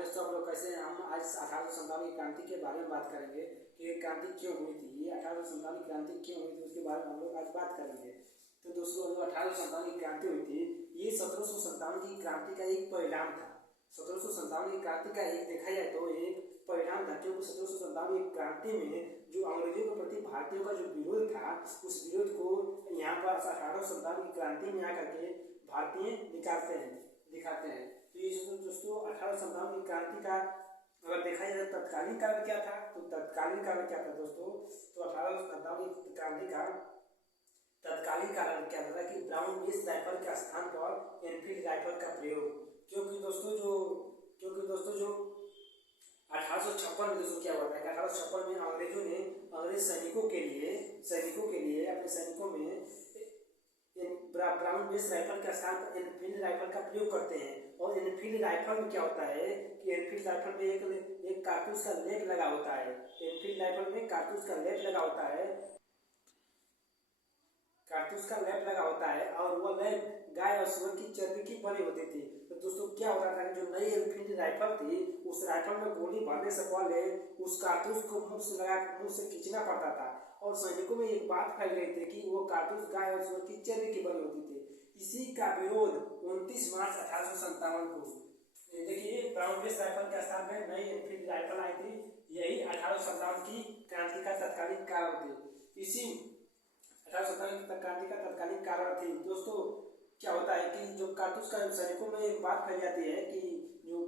दोस्तों, हम लोग कैसे हैं। हम आज 1857 की क्रांति के बारे में बात करेंगे कि ये क्रांति क्यों हुई थी। ये 1857 क्रांति क्यों हुई थी उसके बारे में हम लोग आज बात करेंगे। तो दोस्तों, जो 1857 की क्रांति हुई थी, ये 1757 की क्रांति का एक परिणाम था। 1757 की क्रांति का एक देखा जाए तो एक परिणाम था, क्योंकि 1757 की क्रांति में जो अंग्रेजों के प्रति भारतीयों का जो विरोध था, उस विरोध को यहाँ पर 1857 की क्रांति में आकर के भारतीय दिखाते हैं। तो ये दोस्तों 1857 की क्रांति का अगर देखा जाए तो तत्कालीन कारण क्या था, तो तत्कालीन कारण क्या था दोस्तों, तो 1857 की क्रांति का तत्कालीन कारण क्या था कि ब्राउन बेस राइफल के स्थान पर एनफील्ड राइफल का प्रयोग। क्योंकि दोस्तों जो 1856 में दोस्तों क्या हुआ था कि 1856 में अंग्रेज सैनिकों के लिए अपने सैनिकों में ब्राउन बेस राइफल के स्थान पर एनफील्ड राइफल का प्रयोग करते हैं। और एनफील्ड राइफल में क्या होता है कि एनफील्ड राइफल में एक कारतूस का लेप लगा होता है। एनफील्ड राइफल में कारतूस का लेप लगा होता है और वह लेप गाय और सुअर की चर्बी की बनी होती थी। तो दोस्तों क्या होता था कि जो नई एनफील्ड राइफल थी, उस राइफल में गोली भरने से पहले उस कारतूस को मुंह से खींचना पड़ता था। और सैनिकों में एक बात फैल गई थी कि वो कारतूस गाय और सुअर की चर्बी की बनी होती थी। इसी का विरोध 29 मार्च 1857 को, देखिए, ब्राउन बेस राइफल के स्थान में नई एनफील्ड राइफल आई थी। यही 1857 की क्रांति का तत्कालीन कारण थी। इसी 1857 की क्रांति का तत्कालीन कारण थी। दोस्तों क्या होता है कि जो कारतूस का सैनिकों में एक बात फैल जाती है कि जो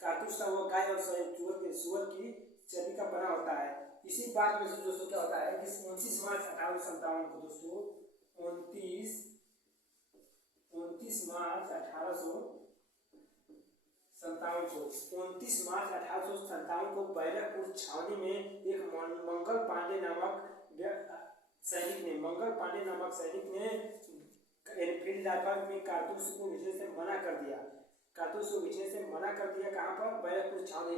कारतूस था वो गाय और सुअर की चर्बी का बना होता है। इसी बात में से दोस्तों क्या होता है कि 29 मार्च 1857 को दोस्तों 29 मार्च 1857 को बैरकपुर छावनी में एक मंगल पांडे नामक सैनिक ने एनफील्ड राइफल में कारतूस को भेजने से मना कर दिया। कहाँ पर? बैरकपुर छावनी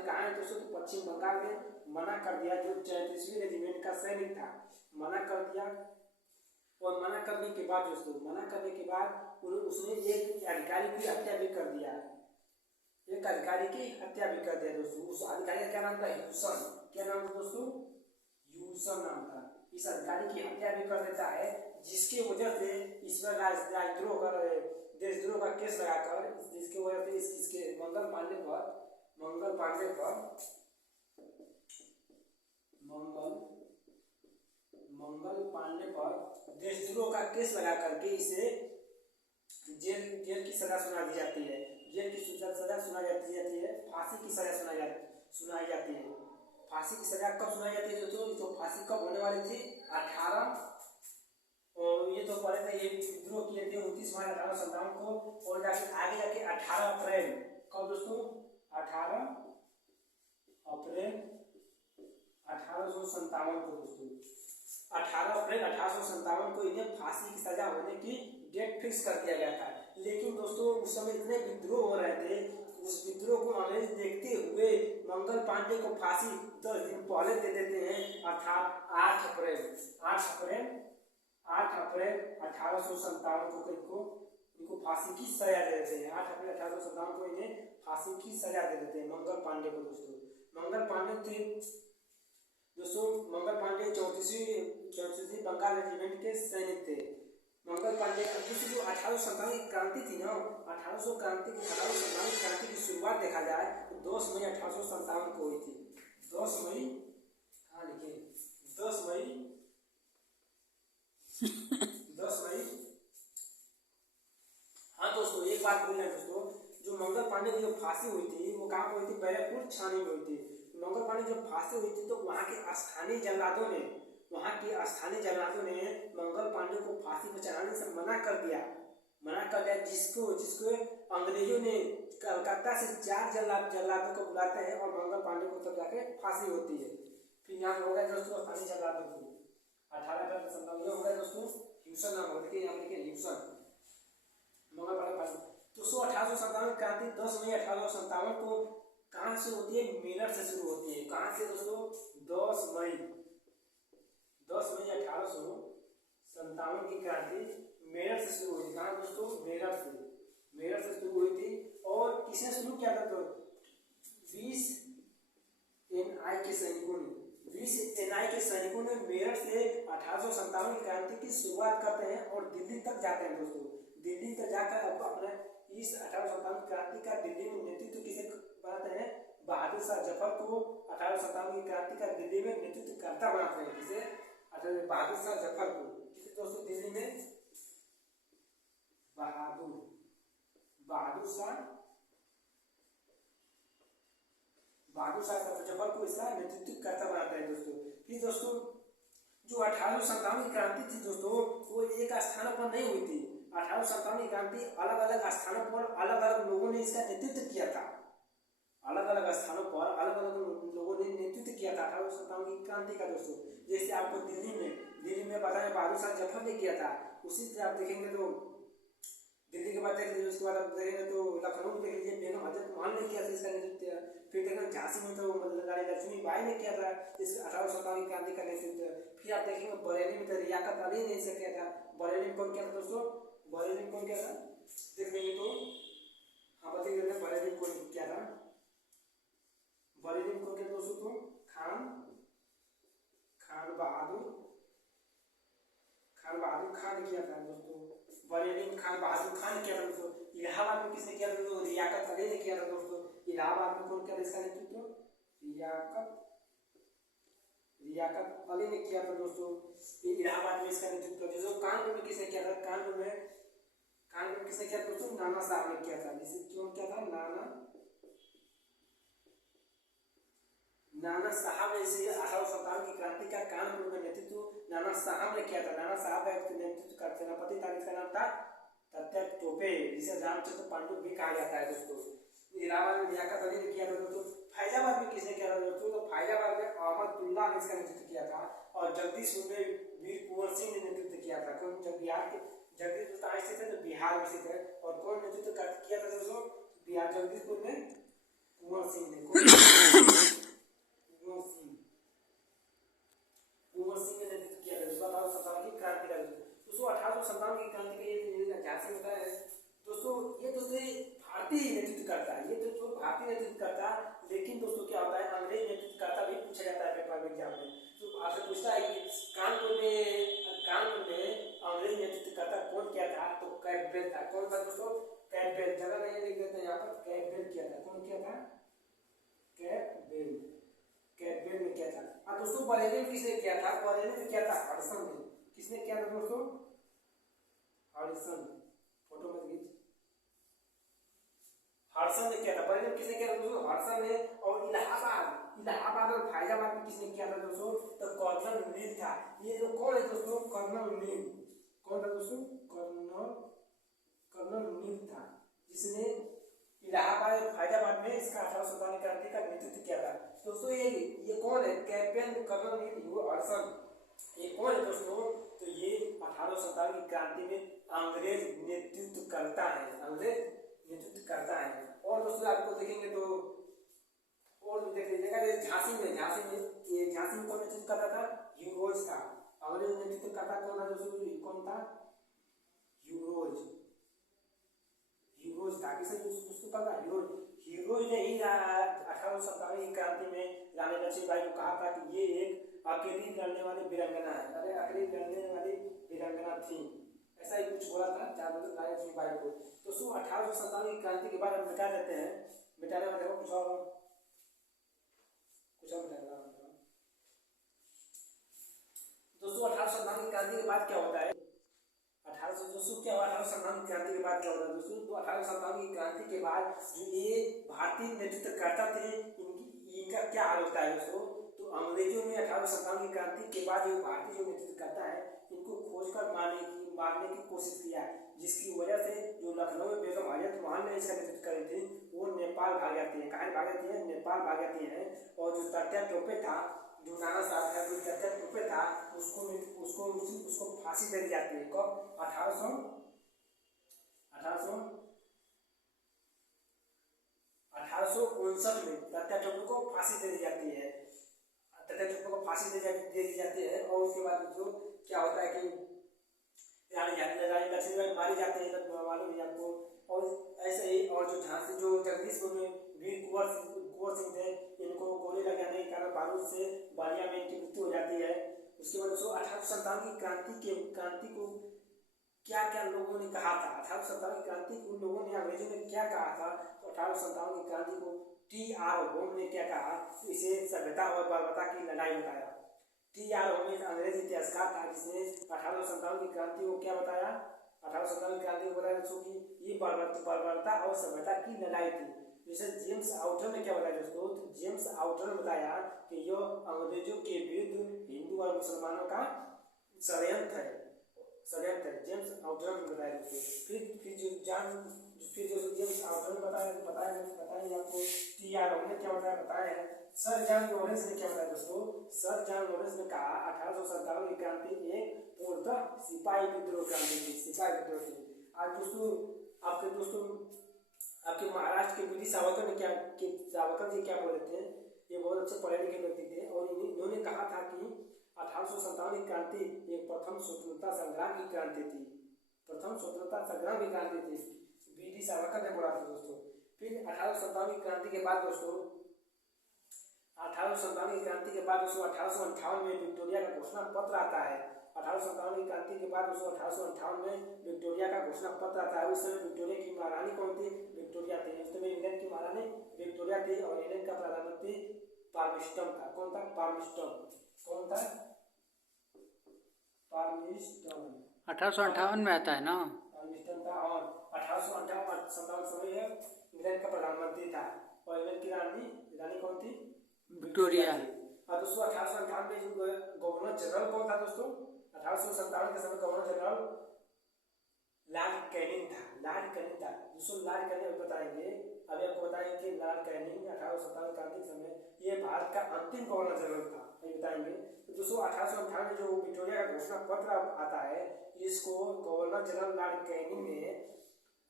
कहाँ है दोस्तों? तो पश्चिम बंगाल में मना कर दिया। जो 34वीं रेजिमेंट का सैनिक था, मना कर दिया। और मना करने के बाद उसने एक अधिकारी की हत्या भी कर दिया। दोस्तों उस अधिकारी का क्या नाम था? ह्यूसन। क्या नाम था दोस्तों? ह्यूसन नाम था। इस अधिकारी की हत्या भी कर देता है, जिसकी वजह से इस पर देशद्रोह का केस लगाकर, जिसकी वजह से इसके मंगल पांडे पर देशद्रोह का केस लगा करके इसे जेल की सजा सुना दी जाती है। फांसी की सजा सुनाई जाती है। फांसी की सजा कब सुनाई जाती है दोस्तों? तो फांसी कब होने वाली थी? 18 और ये तो पहले था, ये विद्रोह किए थे 29 मार्च 1857 को। और आगे जाके 18 अप्रैल, कब दोस्तों? 18 अप्रैल 1857 को दोस्तों, 18 अप्रैल 1857 को इन्हें फांसी की सजा होने की डेट फिक्स कर दिया गया था। लेकिन दोस्तों उस समय इतने विद्रोह हो रहे थे, उस विद्रोह को अंग्रेज देखते हुए मंगल पांडे को फांसी 10 दिन पहले दे देते हैं, अर्थात 8 अप्रैल 1857 को इनको फांसी की सजा दे देते हैं। 8 अप्रैल 1857 को इन्हें फांसी की सजा दे देते हैं मंगल पांडे को। मंगल पांडे 34वीं बंगाल रेजिमेंट के सैनिक थे। मंगल पांडे जो 1857 की क्रांति थी ना, 1857 क्रांति की शुरुआत देखा जाए तो 10 मई 1857 को हुई थी। 10 मई, हाँ लिखिए, 10 मई हाँ दोस्तों, एक बात बोल रहे हैं दोस्तों, जो मंगल पांडे की जो फांसी हुई थी वो कहाँ पर हुई थी? बैरकपुर छावनी में हुई थी। मंगल पांडे जब फांसी हुई थी तो वहाँ के स्थानीय जल्लादों ने मंगल पांडे को फांसी पर चढ़ाने से मना कर दिया, जिसको अंग्रेजों ने कलकत्ता से 4 जल्लादों को बुलाते हैं और मंगल पांडे को तब जाके फांसी होती है। फिर यहाँ हो गया दोस्तों स्थानीय जल्लादों की 18 अप्रैल 1857 हो गया दोस्तों। ह्यूसन नाम होगा, देखिए यहाँ लिखिए ह्यूसन, मंगल पांडे। दोस्तों 1857 क्रांति 10 मई 1857 को कहाँ से होती है? मेरठ से शुरू होती है। कहाँ से दोस्तों? 10 मई 1857 की क्रांति मेरठ से शुरू हुई थी। कहाँ दोस्तों? मेरठ से शुरू हुई थी। और किसने शुरू किया था? तो के सैनिकों ने 20 एनआई के सैनिकों ने मेरठ से 1857 की क्रांति की शुरुआत करते हैं और दिल्ली तक जाते हैं दोस्तों। दिल्ली तक जाकर अब अपने इस 1857 क्रांति का दिल्ली में नेतृत्व किसे बनाते हैं? बहादुर शाह जफर को 1857 की क्रांति का दिल्ली में नेतृत्व करता बनाते हैं। किसे? बहादुर शाह जफर को। किसे दोस्तों? दिल्ली में बहादुर शाह जफर को इसका नेतृत्व करता बनाता है दोस्तों। फिर दोस्तों जो 1857 की क्रांति थी दोस्तों, वो एक स्थान पर नहीं हुई थी। 1857 की क्रांति अलग अलग स्थानों पर अलग अलग लोगों ने इसका नेतृत्व किया था। अलग अलग स्थानों पर अलग अलग लोगों ने नेतृत्व किया था 1857 की क्रांति का दोस्तों। जैसे आपको दिल्ली में पता है बहादुर शाह जफर ने किया था। उसी तरह आप देखेंगे तो दिल्ली के बाद देख लीजिए, उसके बाद आप देखेंगे तो लखनऊ में देख लीजिए बेगम हजरत महल ने किया था इसका नेतृत्व। फिर देखेंगे झांसी में तो रानी लक्ष्मीबाई ने किया था इस 1857 की क्रांति का नेतृत्व। फिर आप देखेंगे बरेली में तो रियाकत अली ने इसे किया था। बरेली में कौन किया था दोस्तों? बरेली में कौन किया था? देख लेंगे तो हाँ बताइए, बरेली में कौन किया था? बरेली में कौन किया दोस्तों? तो खान बहादुर खान किया था दोस्तों। बरेली में खान बहादुर खान ने किया था दोस्तों। इलाहाबाद में किसने किया था दोस्तों? रियाकत अली ने किया था दोस्तों। इलाहाबाद में कौन किया था इसका नेतृत्व? रियाकत अली ने किया था दोस्तों। इलाहाबाद में इसका नेतृत्व। जैसे कानपुर में किसने किया था? कानपुर में किसने किया था दोस्तों? नाना साहब ने किया था। जिसे क्यों किया था? नाना साहब ने इसे 1857 की क्रांति का कानपुर में नेतृत्व नाना साहब ने किया था। नाना साहब का नेतृत्व का सेनापति था, इसका नाम था तात्या टोपे, जिसे रामचंद्र पांडु भी कहा जाता है दोस्तों। इलाहाबाद में लियाकत अली ने किया था दोस्तों। फैजाबाद में किसने किया था दोस्तों? तो फैजाबाद में अहमदुल्लाह ने इसका नेतृत्व किया था। और जगदीशपुर में वीर कुंवर सिंह ने नेतृत्व किया था। कौन? जब बिहार के जगदीशपुर स्थित है तो बिहार में स्थित है। और कौन नेतृत्व किया था दोस्तों? बिहार जगदीशपुर में कुंवर सिंह ने नेतृत्व किया था 1857 की क्रांति का दोस्तों। 1857 की क्रांति का ये झांसी होता है दोस्तों। ये दोस्तों भारतीय नेतृत्व करता है, ये दोस्तों भारतीय नेतृत्व करता है। लेकिन दोस्तों क्या होता है, अंग्रेज नेतृत्व करता भी पूछा जाता है पेपर में एग्जाम में। तो आपसे पूछता है कि कानपुर में अंग्रेज नेतृत्व करता कौन किया था? तो कैम्पबेल था। कौन था दोस्तों? कैम्पबेल। जगह नहीं लिख देते हैं यहाँ पर। कैम्पबेल किया था। कौन किया था? कैम्पबेल ने किया था। अब दोस्तों बरेली में किसने किया था? बरेली में किया था हडसन ने। किसने किया था दोस्तों? हडसन। फोटो में खींच। हडसन ने किया था। बरेली में किसने किया था दोस्तों? हडसन ने। और इलाहाबाद और फैजाबाद में किसने किया था दोस्तों? तो कर्नल नील था। ये जो कौन है दोस्तों? कर्नल नील। कौन था दोस्तों? कर्नल नील था, जिसने इलाहाबाद और फैजाबाद में इसका 1857 क्रांति का नेतृत्व किया था दोस्तों। ये कौन है? कैप्टन कर्नल नील हडसन। ये कौन है दोस्तों? तो ये 1857 की क्रांति में अंग्रेज नेतृत्व करता है। और दोस्तों आपको देखेंगे तो और भी देख लीजिएगा, झांसी में कौन नेतृत्व करता था? यूरोज था। अंग्रेज नेतृत्व करता कौन था दोस्तों? कौन था? यूरोज था। किसे उसको पता? यूरोज ने ही 1857 की क्रांति में रानी लक्ष्मीबाई को कहा था कि ये एक अकेली लड़ने वाली वीरांगना है। अरे अकेली लड़ने वाली वीरांगना थी, ऐसा ही कुछ बोला था रानी लक्ष्मीबाई को। तो 1857 की क्रांति के बाद हम मिटा देते हैं। मिटाने में देखो कुछ और मिटाएगा दोस्तों। 1857 की क्रांति के बाद क्या होता है? 1857 क्रांति के बाद क्या होता है दोस्तों? तो 1857 की क्रांति के बाद जो ये भारतीय नेतृत्व करता थे, इनका क्या हाल होता है दोस्तों? तो अंग्रेजों ने 1857 की क्रांति के बाद जो भारतीय जो नेतृत्व करता है, इनको खोजकर मारने की कोशिश किया, जिसकी वजह से जो लखनऊ में बेगम हजरत महल ने इसका नेतृत्व करी थी, वो नेपाल भाग जाती है। कहाँ भाग जाती है? नेपाल भाग जाती है। और जो तात्या टोपे था, जो नाना साहब का जो तात्या टोपे था, उसको फांसी दे दी जाती है। कब? 1859 में तात्या टोपे को फांसी दे दी जाती है। और उसके बाद जो क्या होता है कि लड़ाई लक्ष्मीबाई मारी जाते हैं तब मालूम है आपको। और ऐसे ही और जो झांसी जो जगदीशपुर में वीर कुंवर सिंह थे, इनको गोली लग जाने के कारण बारूद से बालिया में इनकी मृत्यु हो जाती है। उसके बाद 1857 की क्रांति को क्या क्या लोगों ने कहा था, 1857 की क्रांति को लोगों ने अंग्रेजों ने क्या कहा था, तो 1857 की क्रांति को T.R. होम ने क्या कहा, इसे सभ्यता और बर्बरता की लड़ाई बताया। T.R. होम एक अंग्रेज इतिहासकार था जिसने 1857 की क्रांति को क्या बताया, 1857 की क्रांति को बताया दोस्तों कि ये बर्बरता और सभ्यता की लड़ाई थी। जैसे जेम्स आउटर ने क्या बताया दोस्तों, तो जेम्स आउटर ने बताया कि यह अंग्रेजों के विरुद्ध हिंदू और मुसलमानों का षड्यंत्र है। जेम्स आउटर ने बताया दोस्तों। फिर जो जेम्स आउटर ने बताया आपको T.R. होम ने क्या बताया है। सर जॉन लॉरेंस ने क्या बताया दोस्तों, सर जॉन लॉरेंस ने कहा 1857 की क्रांति एक पूर्णतः सिपाही विद्रोह क्रांति थी, सिपाही विद्रोह थी। आज आपके महाराष्ट्र के वीर सावरकर जी क्या बोले थे, ये बहुत अच्छे पढ़े लिखे व्यक्ति थे और इन्होंने कहा था कि 1857 की क्रांति एक प्रथम स्वतंत्रता संग्राम की क्रांति थी, प्रथम स्वतंत्रता संग्राम की क्रांति थी, वीर सावरकर ने बोला था दोस्तों। फिर 1857 की क्रांति के बाद दोस्तों 1857 की क्रांति के बाद 1858 में विक्टोरिया का घोषणा पत्र आता है। 1857 की क्रांति के बाद 1858 में विक्टोरिया का घोषणा पत्र आता है। उस समय विक्टोरिया की महारानी कौन थी, विक्टोरिया थी। उस समय इंग्लैंड की महारानी विक्टोरिया थी और इंग्लैंड का प्रधानमंत्री पार्मिस्टन था। कौन था, पार्मिस्टन। कौन था, पार्मिस्टन। 1858 में आता है ना, पार्मिस्टन था। और 1858 समय इंग्लैंड का प्रधानमंत्री था और इंग्लैंड की रानी कौन थी, विक्टोरिया। और दोस्तों 1858 में जो गवर्नर जनरल कौन था दोस्तों, 1857 के समय गवर्नर जनरल लॉर्ड कैनिंग था। दोस्तों लॉर्ड कैनिंग बताएंगे, अभी आपको बताएंगे कि लॉर्ड कैनिंग 1857 क्रांति के समय ये भारत का अंतिम गवर्नर जनरल था, ये बताएंगे। तो दोस्तों 1858 में जो विक्टोरिया का घोषणा पत्र आता है, इसको गवर्नर जनरल लॉर्ड कैनिंग ने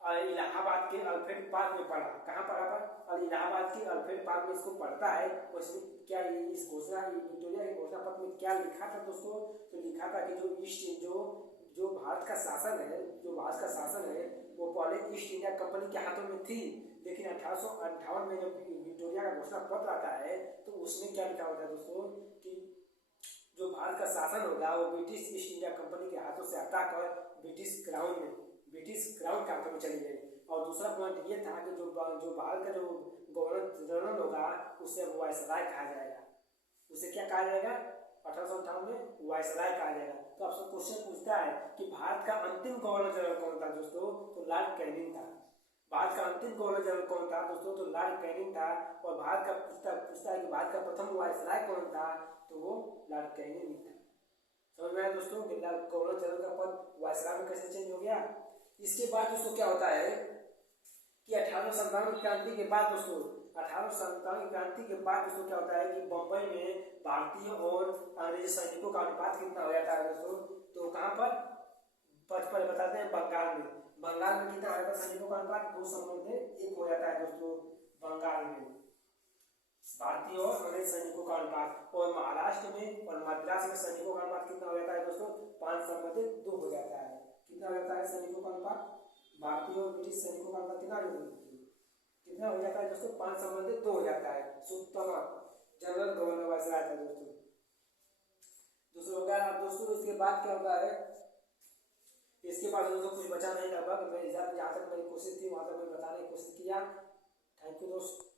इलाहाबाद के अल्फ्रेड पार्क में पढ़ा। कहाँ पढ़ा था, और इलाहाबाद के अल्फ्रेड पार्क में इसको पढ़ता है। उसमें क्या इस घोषणा विक्टोरिया के घोषणा पत्र में क्या लिखा था दोस्तों, तो लिखा था कि जो भारत का शासन है वो पहले ईस्ट इंडिया कंपनी के हाथों में थी, लेकिन 1858 में जब विक्टोरिया का घोषणा पत्र आता है तो उसमें क्या लिखा होता है दोस्तों कि जो भारत का शासन होगा वो ब्रिटिश ईस्ट इंडिया कंपनी के हाथों से हटाकर ब्रिटिश क्राउन के हाथों में चली गई। और दूसरा पॉइंट ये था कि जो भारत का जो गवर्नर जनरल होगा उसे वायसराय कहा जाएगा। उसे क्या कहा जाएगा, 1858 में वायसराय कहा जाएगा। तो आपसे क्वेश्चन पूछता है कि भारत का अंतिम गवर्नर जनरल कौन था दोस्तों, तो लॉर्ड कैनिंग था। भारत का अंतिम गवर्नर जनरल कौन था दोस्तों, तो लॉर्ड कैनिंग था। और भारत का पूछता है कि भारत का प्रथम वायसराय कौन था, तो वो लॉर्ड कैनिंग था। समझ में आया दोस्तों, गवर्नर जनरल का पद वायसराय में कैसे चेंज हो गया। इसके बाद दोस्तों क्या होता है कि 1857 की क्रांति के बाद दोस्तों क्या होता है कि बम्बई में भारतीय और अंग्रेजी सैनिकों का अनुपात कितना हो जाता है दोस्तों, तो कहाँ पर पहले बताते हैं बंगाल में कितना हो जाता है सैनिकों का अनुपात, 2:1 हो जाता है दोस्तों बंगाल में, भारतीय और अंग्रेजी सैनिकों का अनुपात। और महाराष्ट्र में और मद्रास में सैनिकों का अनुपात कितना हो जाता है दोस्तों, 5:2 हो जाता है। कितना हो जाता है सैनिकों का अनुपात, भारतीय और ब्रिटिश सैनिकों का अनुपात कितना हो जाता है दोस्तों, 5:2 हो जाता है। जनरल गवर्नर वायसराय था दोस्तों। इसके बाद क्या होता है, इसके बाद दोस्तों कुछ बचा नहीं लगभग, मैं जहाँ तक मेरी कोशिश थी वहाँ तक मैं बताने की कोशिश किया। थैंक यू दोस्तों।